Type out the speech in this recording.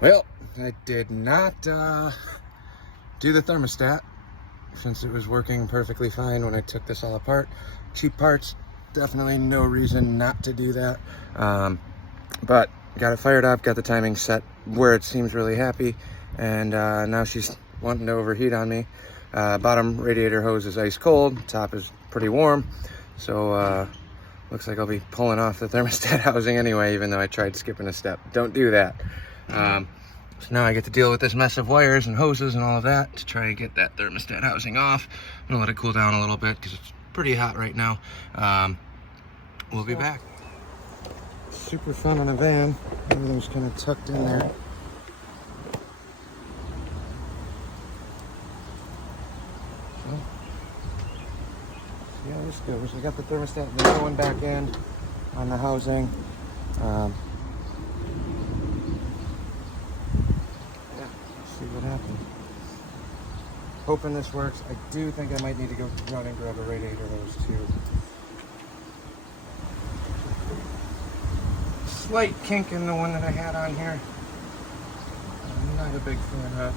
Well, I did not do the thermostat since it was working perfectly fine when I took this all apart. Cheap parts, definitely no reason not to do that. But got it fired up, got the timing set where it seems really happy, and now she's wanting to overheat on me. Bottom radiator hose is ice cold, top is pretty warm, so looks like I'll be pulling off the thermostat housing anyway, even though I tried skipping a step. Don't do that. So now I get to deal with this mess of wires and hoses and all of that to try to get that thermostat housing off. I'm gonna let it cool down a little bit because it's pretty hot right now. We'll be back. Super fun in a van. Everything's kind of tucked in there. So, see how this goes. I got the thermostat, the new one back in on the housing. See what happens. Hoping this works. I do think I might need to go run and grab a radiator hose too. Slight kink in the one that I had on here. I'm not a big fan of.